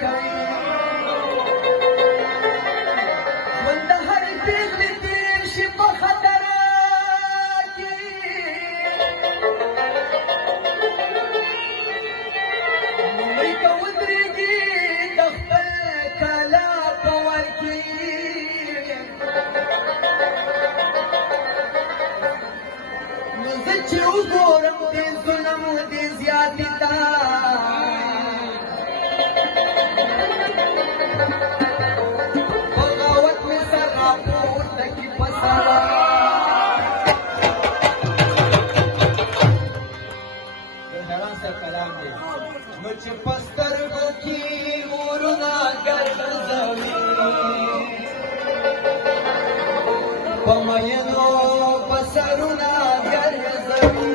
کوي ژوند د هر پېغلې تېر شي په خطر کې لومړی که ودرېږي د خپل کالا په ور کې نو زه چې وګورم دې ظلم دې زیاتې ته بغاوت مې سر راپورته کړي په سره د حیران صاحب کلام دی نو چې په سترګو کې اورونه ګرځوي په مینو په سرونه ګرځوي